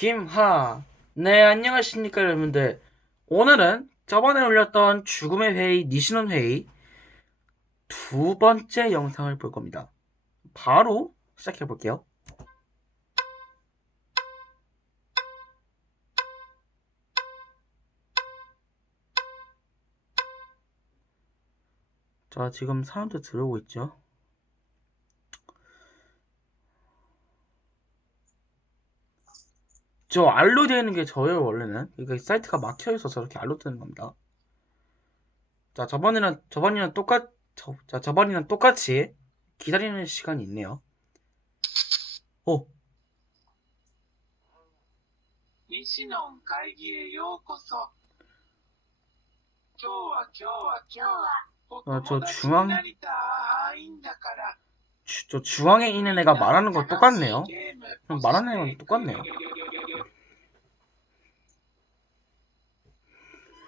김하. 네, 안녕하십니까, 여러분들. 오늘은 저번에 올렸던 죽음의 회의, 니시논 회의 두 번째 영상을 볼 겁니다. 바로 시작해 볼게요. 자, 지금 사운드 들어오고 있죠? 저 알로 되어 있는 게 저예요 원래는. 그러니까 사이트가 막혀 있어서 저렇게 알로 되는 겁니다. 자 저번이랑 저번이랑 똑같 저, 자 저번이랑 똑같이 기다리는 시간이 있네요. 어 니시논 갈기에 요코소. 아, 저 중앙 저 중앙에 있는 애가 말하는 거 똑같네요. 말하는 애랑 똑같네요.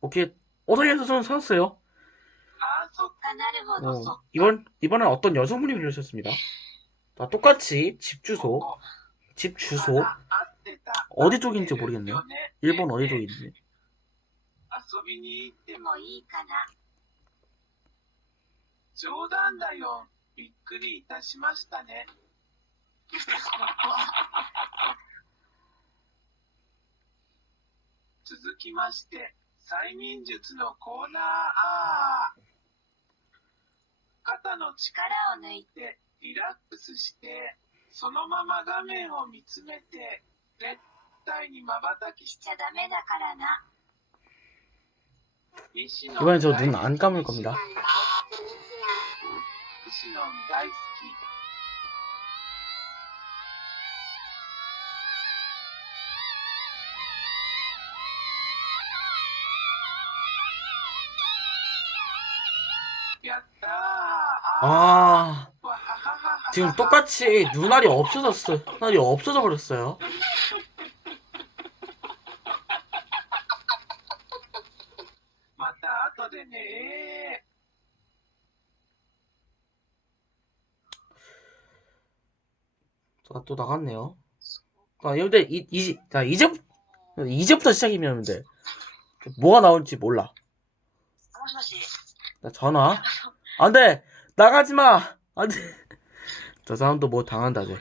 오케이. 오다리에서 저는 살았어요. 어, 이번 이번엔 어떤 여성분이 그러셨습니다. 다 똑같이 집 주소 집 주소. 어디 쪽인지 모르겠네요. 일본 어디 쪽인지. 催眠術のコーナー肩の力を抜いてリラックスしてそのまま画面を見つめて絶対にまばたきしちゃダメだからな이번엔 저 눈 안 감을 겁니 다. 시놈 다이스 키. 아, 아. 지금 똑같이 눈알이 없어졌어요 눈알이 없어져 버렸어요 자, 또 나갔네요. 아, 여러분들, 이, 이, 자, 이제, 이제부터 시작이면, 여러분들. 뭐가 나올지 몰라. 나 전화? 아, 안 돼! 나가지 마! 아, 안 돼! 저 사람도 뭐 당한다, 쟤.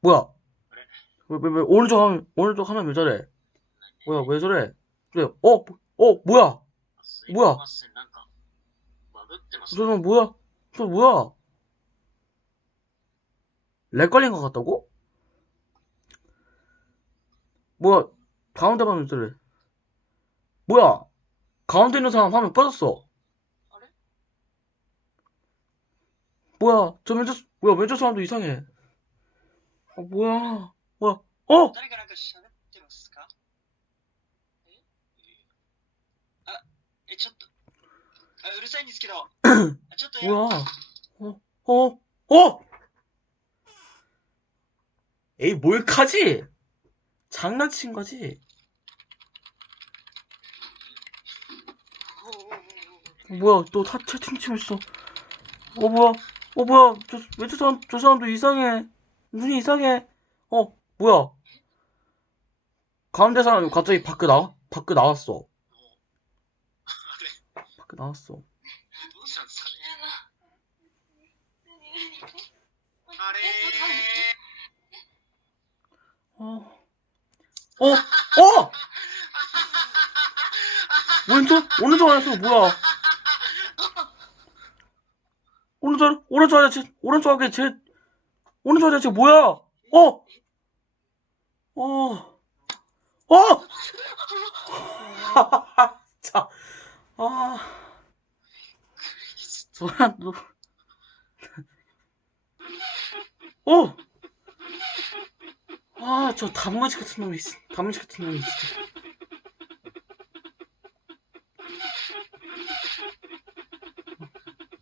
뭐야? 왜, 왜, 왜, 오른쪽 화면, 오른쪽 화면 왜 저래? 뭐야, 왜 저래? 그래, 어? 어, 뭐야? 뭐야? 저 사람 뭐야? 저 뭐야? 렉 걸린 것 같다고? 뭐야? 가운데 화면 왜 저래? 뭐야? 가운데 있는 사람 화면 꺼졌어. 아래? 뭐야? 저 왼쪽, 뭐야? 왼쪽 사람도 이상해. 어, 뭐야? 뭐야? 어? 誰かなんか喋ってますかえあ、え、ちょっと、あうるさいんですけど、あちょっとや 뭐야? 어? 어? 어? 에이, 몰카지? 장난친 거지? 뭐야, 또 타, 채팅 치고 있어. 어, 뭐야? 어, 뭐야? 저, 왜 저 사람, 저 사람도 이상해. 눈이 이상해. 어, 뭐야? 가운데 사람이 갑자기 밖에 나, 밖에 나왔어. 밖에 나왔어. どうしたんですかねあれ 어. 어? 어! 왼쪽, 오른쪽 안에서 뭐야? 오른쪽, 오른쪽 제, 오른쪽 안에 제, 오른쪽 제 뭐야? 어! 어! 어! 자, 아. 뭐야, 너. 어! 아, 저 단무지 같은 놈이 있어. 단무지 같은 놈이 진짜.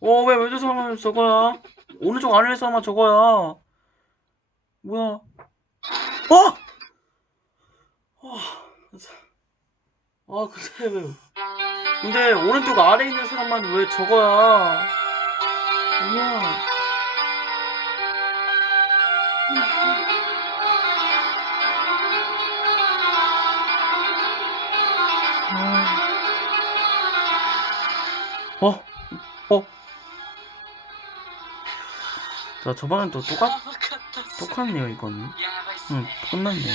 어, 왜 왼쪽에서만 저거야? 오른쪽 아래에서만 저거야. 뭐야? 어! 어. 아, 근데 왜. 근데 오른쪽 아래에 있는 사람만 왜 저거야? 뭐야? 아. 어? 어? 자 저번엔 또 똑같 똑같네요 이거는 응 끝났네요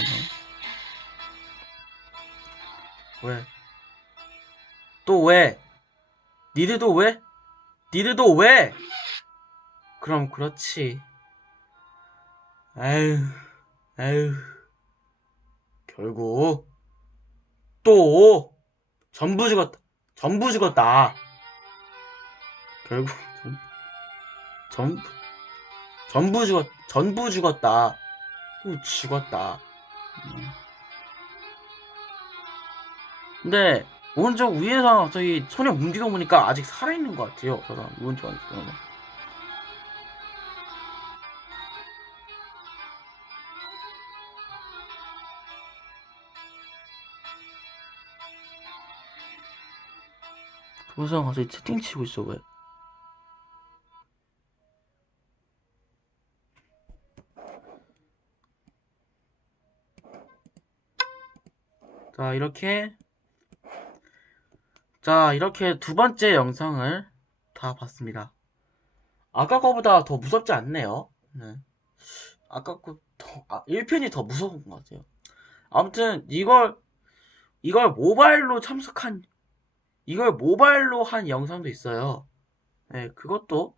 이거 왜? 또 왜? 니들도 왜? 니들도 왜? 그럼 그렇지 에휴 에휴 결국 또 전부 죽었다 전부 죽었다 결국 전, 전부 전부 죽었, 전부 죽었다. 또 죽었다. 음. 근데 오른쪽 위에서 저기 손에 움직여 보니까 아직 살아있는 것 같아요. 저 사람 오른쪽 안에 사람 갑자기 채팅 치고 있어 왜? 자 이렇게 자 이렇게 두 번째 영상을 다 봤습니다. 아까 거보다 더 무섭지 않네요. 네. 아까 거더 아, 1편이 더 무서운 것 같아요. 아무튼 이걸 이걸 모바일로 참석한 이걸 모바일로 한 영상도 있어요. 네, 그것도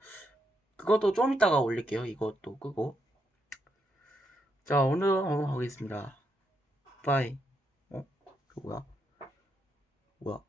그것도 좀 이따가 올릴게요. 이것도 끄고. 자, 오늘 한번 가겠습니다. 바이. 五个五个